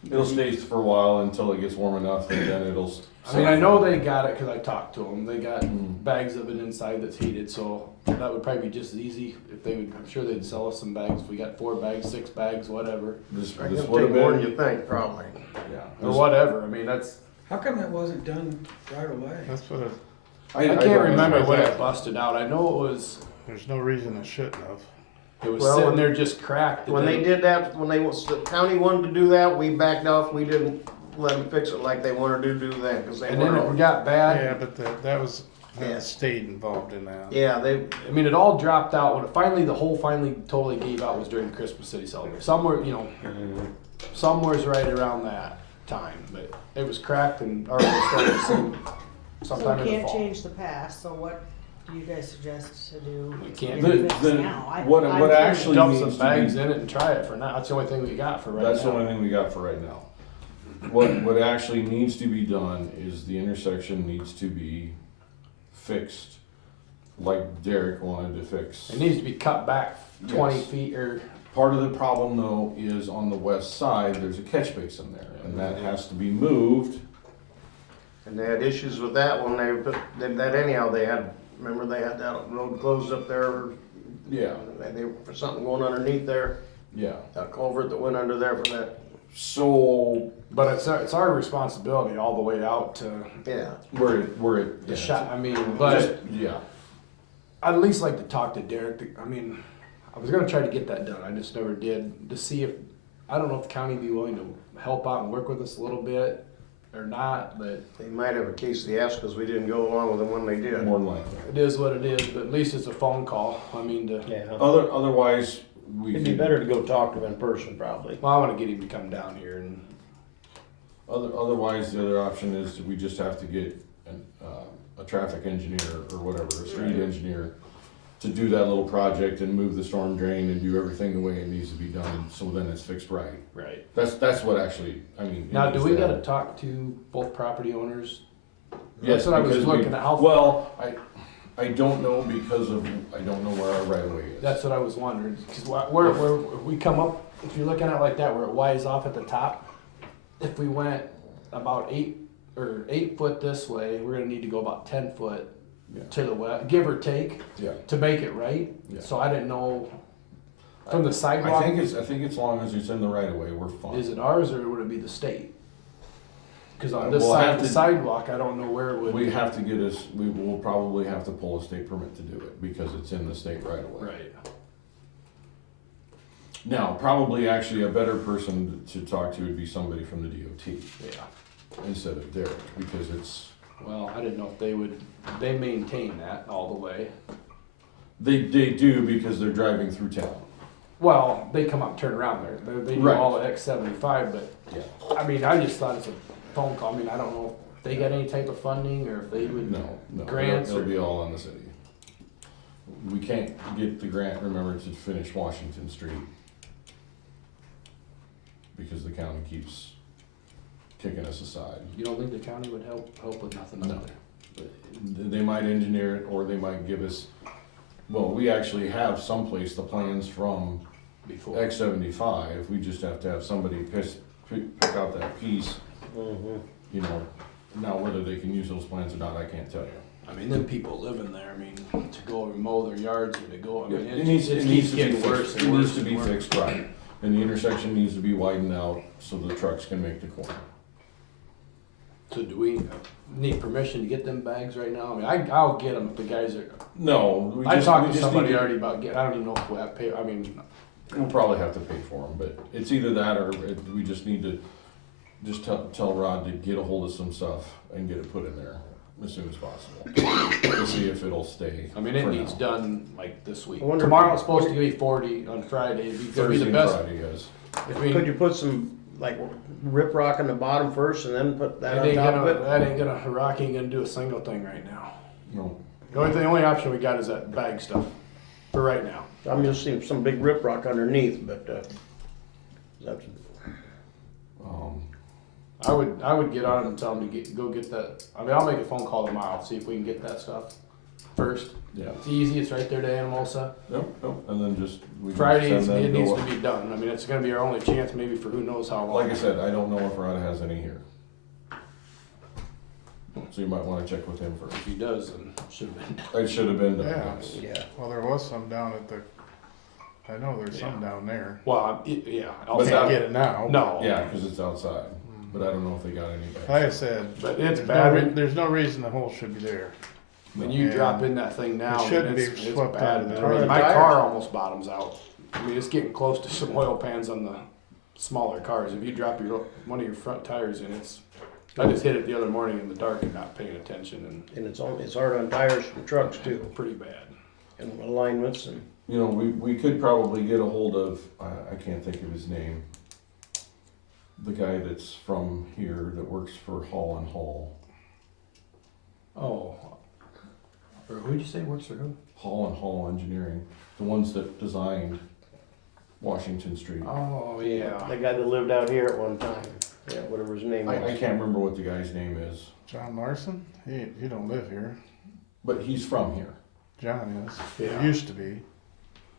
It'll stay for a while until it gets warm enough, and then it'll. I mean, I know they got it, cause I talked to them, they got Mm. bags of it inside that's heated, so that would probably be just as easy if they would, I'm sure they'd sell us some bags, if we got 4 bags, 6 bags, whatever, This It's would gonna have take more than been, you think, probably. yeah. or whatever, I mean, that's, How come that wasn't done right away? That's what it, I don't can't know. remember when it busted out, I know there's no reason it shouldn't have. it was Well, sitting when- there just cracked. When they did that, the county wanted to do that, we backed off, we didn't let them fix it like they wanted to do that, cause they And then were. it got bad. Yeah, but that was the state involved in that. Yeah, I mean, it all dropped out when it finally, the whole finally totally gave out was during Christmas City celebration. Somewhere, you know, somewhere's right around that time, but it was cracked and already started to sink So sometime we in the can't fall. change the past, so what do you guys suggest to do? We can't to The- get it fixed the- now? what I'm actually- curious. Dump needs some to bags be- in it and try it for now. That's the only thing we got for right That's the now. only thing we got for right now. What actually needs to be done is the intersection needs to be fixed, like Derek wanted to fix. It needs to be cut back 20 Yes. feet or, Part of the problem though is on the west side, there's a catch basin there, and that has to be moved. and they had issues with that when they did that anyhow. They had, remember they had that road closed up there. Yeah, They for something going underneath there. yeah. That culvert that went under there for that. So but it's our responsibility all the way out to Yeah. we're at the yeah. shot. I mean, but Just- yeah. I'd at least like to talk to Derek. I mean, I was gonna try to get that done. I just never did to see if, I don't know if the county would be willing to help out and work with us a little bit or not, but They might have a case of the ass because we didn't go along with them when they did. More than likely. it is what it is. But at least it's a phone call. I mean, Yeah. Otherwise, we It'd be could- better to go talk to them in person probably. well, I want to get him to come down here and Otherwise, the other option is that we just have to get a traffic engineer or whatever, a street engineer, to do that little project and move the storm drain and do everything the way it needs to be done, so then it's fixed right. right. That's what actually, I mean. Now, it do is we that. got to talk to both property owners? Yes, That's what I was because we- looking at. How Well, I don't know because of, I don't know where our right of way is. That's what I was wondering. Because where we come up, if you're looking at it like that, where it wides off at the top, if we went about 8 foot this way, we're gonna need to go about 10 foot Yeah. to the west, give or take, Yeah. to make it right. Yeah. So I didn't know from the I sidewalk. think as long as it's in the right of way, we're fine. Is it ours or would it be the state? Because on this We'll side have of the to- sidewalk, I don't know where it would. We have to get us, we will probably have to pull a state permit to do it, because it's in the state right of way. Right. Now, probably actually a better person to talk to would be somebody from the DOT Yeah. instead of Derek, because it's, Well, I didn't know if they maintain that all the way. they do because they're driving through town. Well, they come up and turn around there. They do Right. all the X75, but Yeah. I mean, I just thought it's a phone call. I mean, I don't know if they got any type of funding or if they would. No, Grants it'll or- be all on the city. We can't get the grant, remember, to finish Washington Street. Because the county keeps kicking us aside. You don't think the county would help with nothing? No. either? They might engineer it, or they might give us, well, we actually have someplace the plans from Before. X75, we just have to have somebody pick out that piece, Mm-hmm. you know. Now, whether they can use those plans or not, I can't tell you. I mean, them people living there. I mean, to go and mow their yards or to go. I mean, It needs it to keeps be getting fixed. worse It and needs worse to and be worse. fixed right, and the intersection needs to be widened out so the trucks can make the corner. So do we need permission to get them bags right now? I mean, I'll get them if the guys are. No, I talked to need somebody to- already about getting. I don't even know if we have pay. I mean, We'll probably have to pay for them, but it's either that or we just need to just tell Rod to get a hold of some stuff and get it put in there as soon as possible. To see if it'll stay. I mean, it for needs now. done like this week. I wonder- Tomorrow it's supposed to be 40 on Friday. It'd be Thursday the and best. Friday, yes. If we, Could you put some, like, rip rock in the bottom first and then put that that on ain't top gonna, of it? that ain't gonna, Rock ain't gonna do a single thing right now. No, The only option we got is that bag stuff for right now. I'm just seeing some big rip rock underneath, but, that's, I would get on it and tell them to go get that. I mean, I'll make a phone call tomorrow, see if we can get that stuff first. yeah. It's easy, it's right there to Anamosa. Nope, and then just. we can Friday, send them it needs go to up. be done. I mean, it's gonna be our only chance maybe for who knows how long. Like I said, I don't know if Rod has any here. So you might wanna check with him If first. he does, then it should have been done. It should have been done, Yeah. yes. yeah. Well, there was some down at the, I know there's some down there. Well, yeah. I'll But say- that- Can't get it now. No. Yeah, cause it's outside, but I don't know if they got any back. Like I said, But it's there's bad. no, there's no reason the hole should be there. When you Yeah. drop in that thing now, It should man, be it's swept bad. under Man. the I mean, tires. my car almost bottoms out. I mean, it's getting close to some oil pans on the smaller cars. If you drop one of your front tires in, it's I just hit it the other morning in the dark and not paying attention And it's hard on tires and trucks too, and pretty bad. and alignments and. You know, we could probably get a hold of, I can't think of his name. The guy that's from here that works for Hall and Hall. Oh. Or who'd you say works for who? Hall and Hall Engineering, the ones that designed Washington Street. Oh, yeah. The guy that lived out here at one time, yeah, whatever his name I was. can't remember what the guy's name is, John Larson, he don't live here. but he's from here. John is, Yeah. he used to be,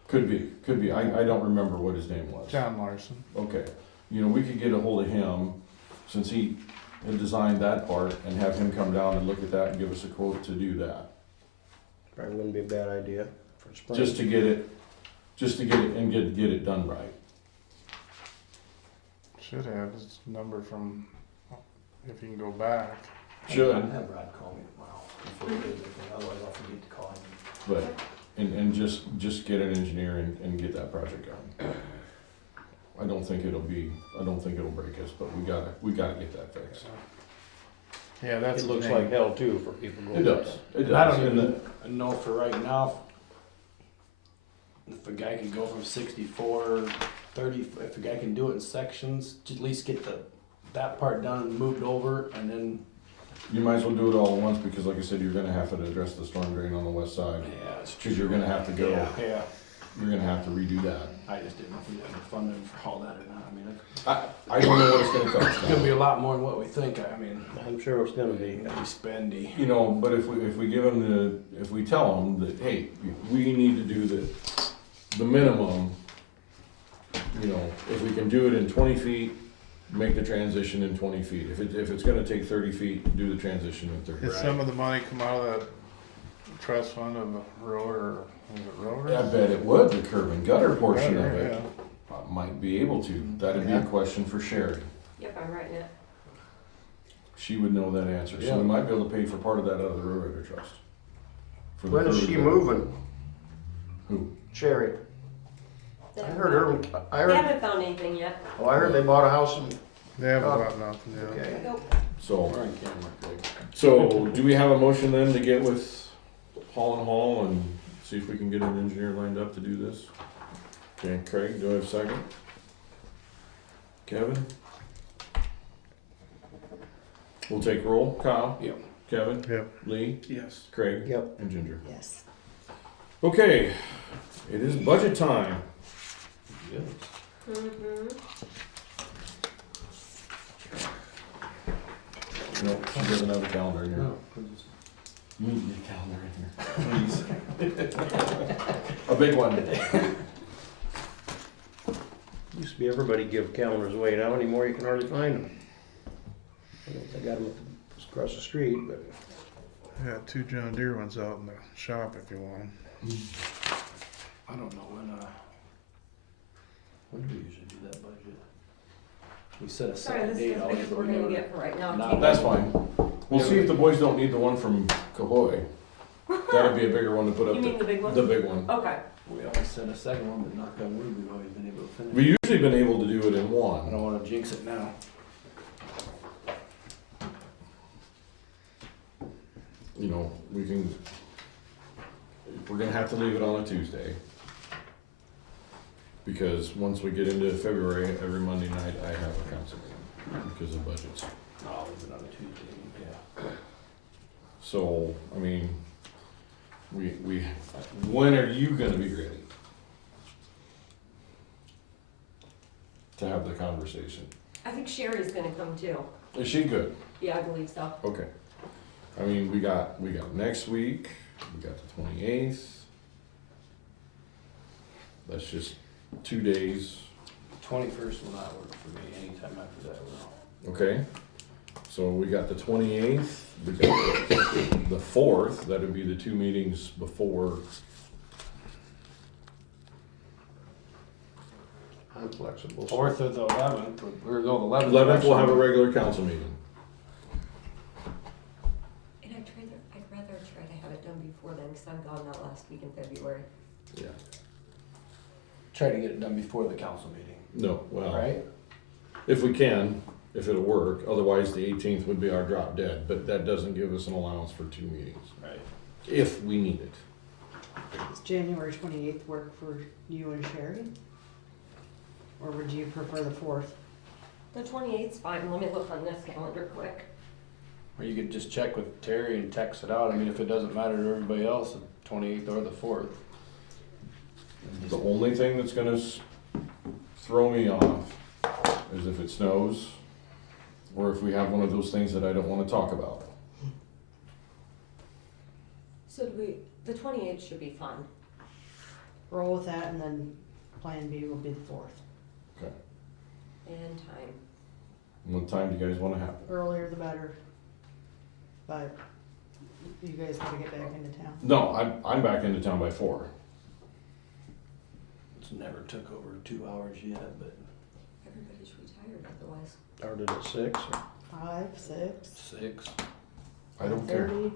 Could be, I don't remember what his name was. John Larson. Okay, you know, we could get a hold of him, since he had designed that part, and have him come down and look at that and give us a quote to do that. Probably wouldn't be a bad idea for spring. Just to get it and get it done right. Should have his number from, if you can go back. Should, Have Brad call me tomorrow before we do anything, otherwise I'll forget to call him. but, and just get an engineer and get that project done. I don't think it'll break us, but we gotta get that fixed. Yeah, that's It the looks name. like hell too for people going. It does, it does. And I don't And even know for right now, if a guy could go from 64, 30, if a guy can do it in sections, to at least get that part done and moved over, and then, You might as well do it all at once, because like I said, you're gonna have to address the storm drain on the west side. yeah, it's Cause you're gonna have to go, Yeah, you're gonna have to redo that. I just didn't know if we had the funding for all that or not. I mean, I don't know what it's gonna cost. it's gonna be a lot more than what we think. I mean, I'm sure it's gonna be. it'll be spendy. You know, but if we give them if we tell them that, hey, we need to do the minimum, you know, if we can do it in 20 feet, make the transition in 20 feet. If it's gonna take 30 feet, do the transition in 30. Did some of the money come out of that trust fund of the road, or is it road? I bet it would, the curb and gutter portion of Gutter, it. Might be able to. That'd be a question for Sherry. Yep, I'm writing it. She would know that answer. So Yeah. we might be able to pay for part of that out of the railroad trust. For the When is curb she and gutter. moving? Who? Sherry. They I haven't heard found- her, I They heard, haven't found anything yet. oh, I heard they bought a house in, They haven't got nothing, yeah. okay. Nope. So, We're on camera, Craig. so do we have a motion then to get with Hall and Hall and see if we can get an engineer lined up to do this? Okay, Craig, do I have a second? Kevin? We'll take roll. Kyle? Yep. Kevin? Yep. Lee? Yes. Craig? Yep. And Ginger. Yes. Okay, it is budget time. Yes. Mm-hmm. No, she doesn't have a calendar in here. No, we're just- You need a calendar in here, please. A big one. Used to be everybody give calendars away, now anymore you can hardly find them. I don't know if they got them across the street, but. Yeah, 2 John Deere ones out in the shop if you want 'em. I don't know when do we usually do that budget? We set a Sorry, set this is date, as I'll big as get we're gonna the get for right now. Not- That's fine. We'll see if the boys don't need the one from Cahoy. That'd be a bigger one to put You up mean the big one? the big one. Okay. We always set a second one, but knock on wood, we've always been able to finish. We usually been able to do it in I one. don't wanna jinx it now. You know, we can, we're gonna have to leave it on a Tuesday. Because once we get into February, every Monday night I have a council meeting because of budgets. No, we've been on a Tuesday, yeah. So, I mean, when are you gonna be ready? To have the conversation? I think Sherry's gonna come too. Is she good? Yeah, I believe so. Okay. I mean, we got next week, we got the 28th. That's just 2 days, 21st will not work for me, anytime after that will. okay? So we got the 28th, we got the 4th, that'd be the 2 meetings before. I'm flexible. 4th or the 11th, or no, the 11th. 11th, we'll have a regular council meeting. And I'd rather try to have it done before then, cause I'm gone that last week in February. Yeah. Try to get it done before the council meeting, No, well, right? if we can, if it'll work. Otherwise, the 18th would be our drop dead, but that doesn't give us an allowance for 2 meetings, Right. if we need it. Does January 28th work for you and Sherry? Or would you prefer the 4th? The 28th's fine, let me look on this calendar quick. Or you could just check with Terry and text it out. I mean, if it doesn't matter to everybody else, the 28th or the 4th. And The just- only thing that's gonna throw me off is if it snows, or if we have one of those things that I don't wanna talk about. So the 28th should be fun. Roll with that, and then plan B will be the 4th. And time. What time do you guys wanna have it? Earlier the better. But you guys gotta get back into town. No, I'm back into town by 4. It's never took over 2 hours yet, but Everybody's retired otherwise. Started at 6. 5, 6, 6. I don't care. 30.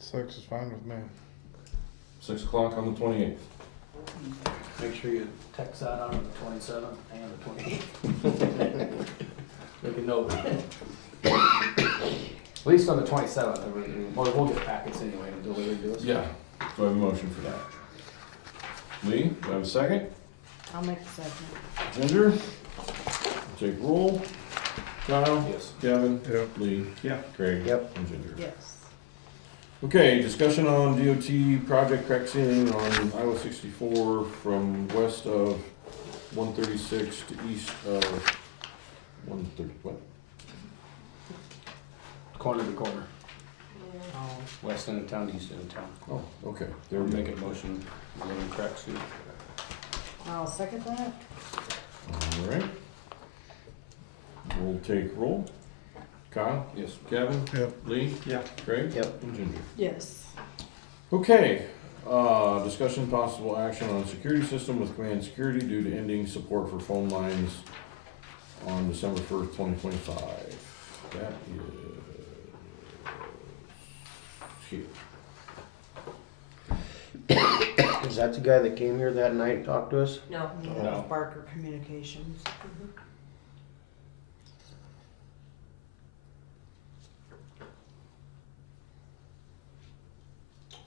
6 is fine with me. 6 o'clock on the 28th. Make sure you text that out on the 27th and the 28th. Make a note. At least on the 27th, we'll get packets anyway and delivered to us. Yeah, so I have a motion for that. Lee, do I have a second? I'll make the second. Ginger? Take roll. Kyle? Yes. Kevin? Yep. Lee? Yeah. Craig? Yep. And Ginger. Yes. Okay, discussion on DOT project crack ceiling on Iowa 64 from west of 136 to east of 130, what? Corner to corner. Oh, West end of town, east end of town. Oh, okay. There There we make go. a motion, lemon crack soup. I'll second that. All right. We'll take roll. Kyle? Yes. Kevin? Yep. Lee? Yeah. Craig? Yep. And Ginger. Yes. Okay, discussion possible action on security system with Command Security due to ending support for phone lines on December 1st, 2025. That is here. Is that the guy that came here that night and talked to us? No. Yeah, No. that was Barker Communications.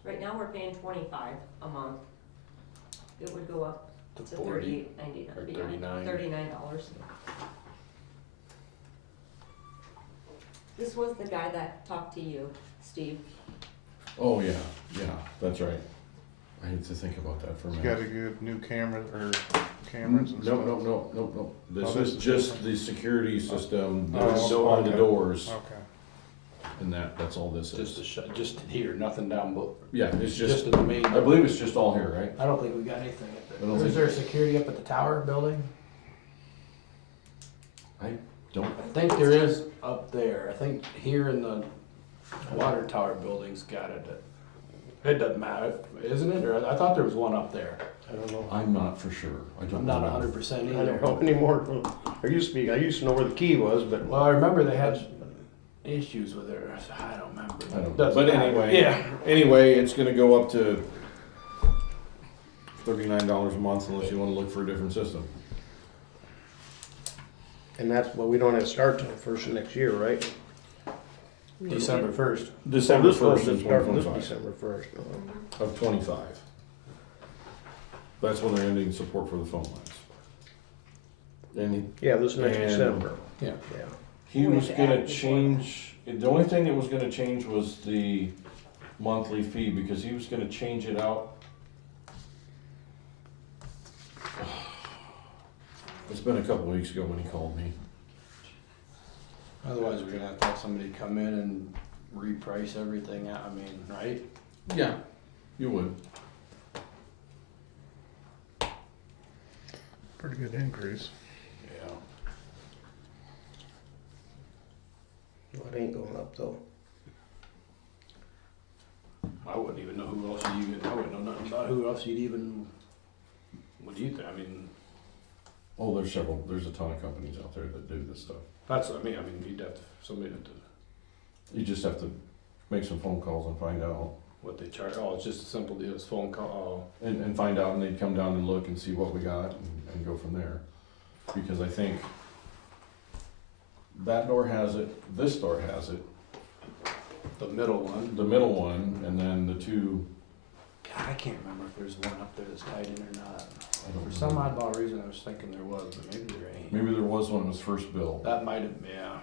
Right now, we're paying 25 a month. It would go up To to 40 $38.99. or Yeah, $39. $39. This was the guy that talked to you, Steve. Oh, yeah, that's right. I had to think about that for a You minute. gotta get new cameras or cameras and No, stuff. no. This Oh, this is is just the security system, Oh, that's on the okay. doors, Okay. and that's all this Just is. just here, nothing down, but Yeah, it's just just, in the main. I believe it's just all here, right? I don't think we got anything up I don't there. think- Is there security up at the tower building? Don't, I think there is up there. I think here in the water tower building's got it. It doesn't matter, isn't it? Or I thought there was one up there. I don't know. I'm not for sure. I don't I'm not know. 100% I don't know either. anymore. I used to know where the key was, but Well, I remember they had issues with it. I don't remember. I don't know. Doesn't But matter. anyway. Yeah. Anyway, it's gonna go up to $39 a month unless you wanna look for a different system. and that's what we don't have to start till first of next year, right? December 1st. December This one 1st should is start this 2025, December 1st. of 25. That's when they're ending support for the phone lines. And Yeah, this next And- December. Yeah. Yeah. he We was have to add gonna it before change, the only thing that was gonna change was the monthly fee, because he was gonna change it out. It's been a couple weeks ago when he called me. Otherwise, we're gonna have to have somebody come in and reprice everything out. I mean, right? Yeah, you would. Pretty good increase. Yeah. Well, it ain't going up though. I wouldn't even know who else you even. I wouldn't know nothing about who else you'd even. What do you think? I mean, Oh, there's a ton of companies out there that do this stuff. that's what I mean. I mean, you'd have to somebody to You just have to make some phone calls and find out. what they charge. Oh, it's just a simple deal. It's phone call. And find out, and they'd come down and look and see what we got and go from there. Because I think that door has it, this door has it, The middle one. the middle one, and then the two, God, I can't remember if there's one up there that's tied in or not. I don't For some know. oddball reason, I was thinking there was, but maybe there ain't. Maybe there was one that was first built. That might have, yeah.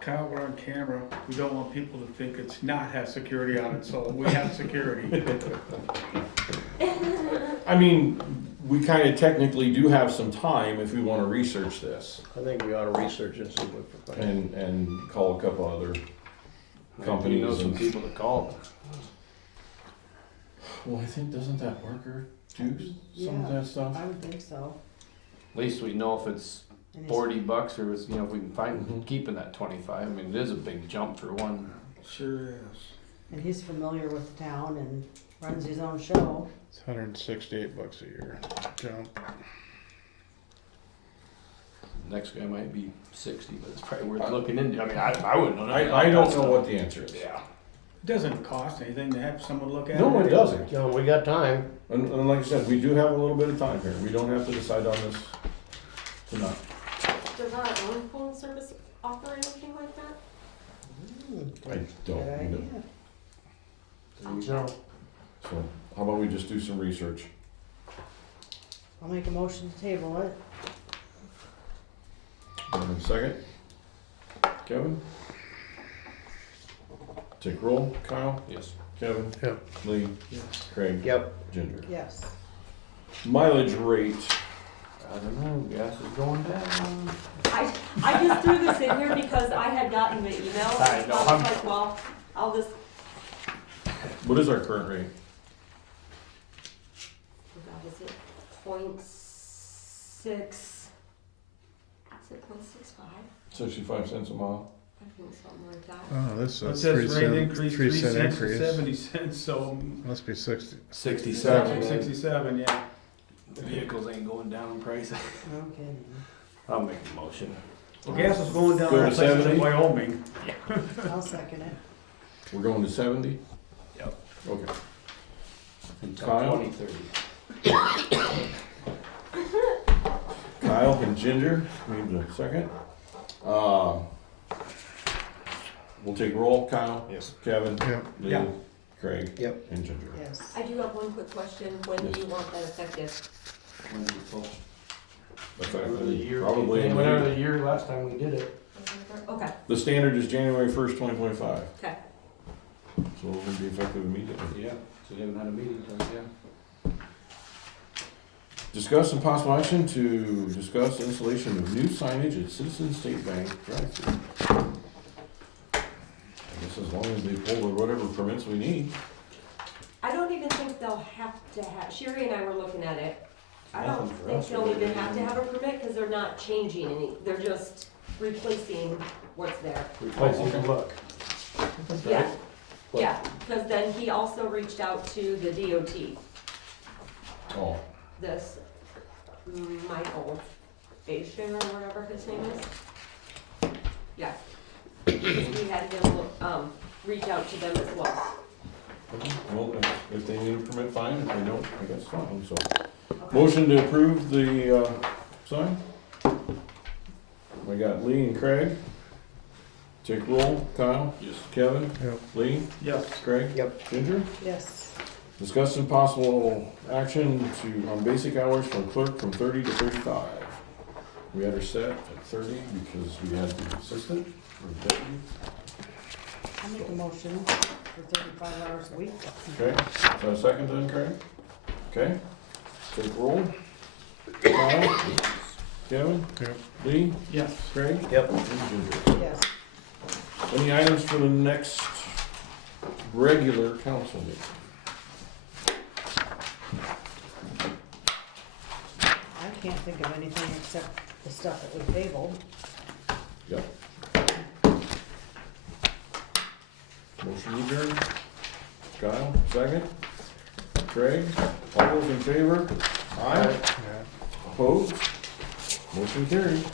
Kyle, we're on camera, we don't want people to think it's not have security on it, so we have security. I mean, we kinda technically do have some time if we wanna research this I think we ought to research and see what we find. and call a couple other Maybe you know companies some and. people that called. Well, I think, doesn't that worker do some of Yeah. that stuff? I would think so. At least we know if it's And he's- $40 or it's, you know, if we can find Mhm. keeping that 25. I mean, it is a big jump for one. Sure is. And he's familiar with the town and runs his own show. It's $168 a year. Jump. Next guy might be 60, but it's probably worth looking into. I mean, I wouldn't know. I don't know what the answer is. Yeah. It doesn't cost anything to have someone look at it. No, it doesn't. John, we got time. And like I said, we do have a little bit of time here. We don't have to decide on this tonight. Does our own phone service offer anything like that? I Good don't, idea. know. There you go. So how about we just do some research? I'll make a motion to table it. Second? Kevin? Take roll. Kyle? Yes. Kevin? Yep. Lee? Yes. Craig? Yep. Ginger? Yes. Mileage rate. I don't know. Gas is going down. I just threw this in here because I had gotten the email. I know, I I'm- was like, well, I'll just, What is our current rate? what is it, 0.6, is it 0.65? 65 cents a mile. I think something like that. Oh, this It is says rate increase 3 3 cent cents to increase. 70 cents, so Must be 60. 67. 67, yeah. The vehicles ain't going down in price. Okay. I'll make a motion. Well, gas is going down Go to in places 70? in Wyoming. I'll second it. We're going to 70? Yep. Okay. Until Kyle? 2030. Kyle and Ginger, need a second. We'll take roll. Kyle? Yes. Kevin? Yep. Lee? Yeah. Craig? Yep. And Ginger. Yes. I do have one quick question, when do you want that effective? Whenever the year, Probably in whenever the, the year last time we did it. Okay, the standard is January 1st, 2025. okay. So it will be effective immediately. Yeah. So we haven't had a meeting since, yeah. Discuss some possible action to discuss installation of new signage at Citizen State Bank drive-through. I guess as long as they pull whatever permits we need. I don't even think they'll have to have, Sherry and I were looking at it. I don't Nothing for think us, they'll really. even have to have a permit, cause they're not changing any, they're just replacing what's there. Replacing the look. Yeah, yeah, cause then he also reached out to the DOT, Oh, this Michael Asian or whatever his name is. Yeah. We had him, reach out to them as well. well, if they need a permit, fine. If they don't, I guess fine. So, Okay. motion to approve the, sign? We got Lee and Craig. Take roll. Kyle? Yes. Kevin? Yep. Lee? Yes. Craig? Yep. Ginger? Yes. Discuss some possible action on basic hours from clerk from 30 to 35. We had her set at 30 because we had the assistant or deputy. I'll make a motion for 35 hours a week. Okay, so a second then, Craig? Okay, take roll. Kyle? Kevin? Yep. Lee? Yes. Craig? Yep. And Ginger. Yes. Any items for the next regular council meeting? I can't think of anything except the stuff that we tabled. Yep. Motion adjourned. Kyle, second. Craig, all those in favor? Aye. Yeah. Opposed? Motion carried.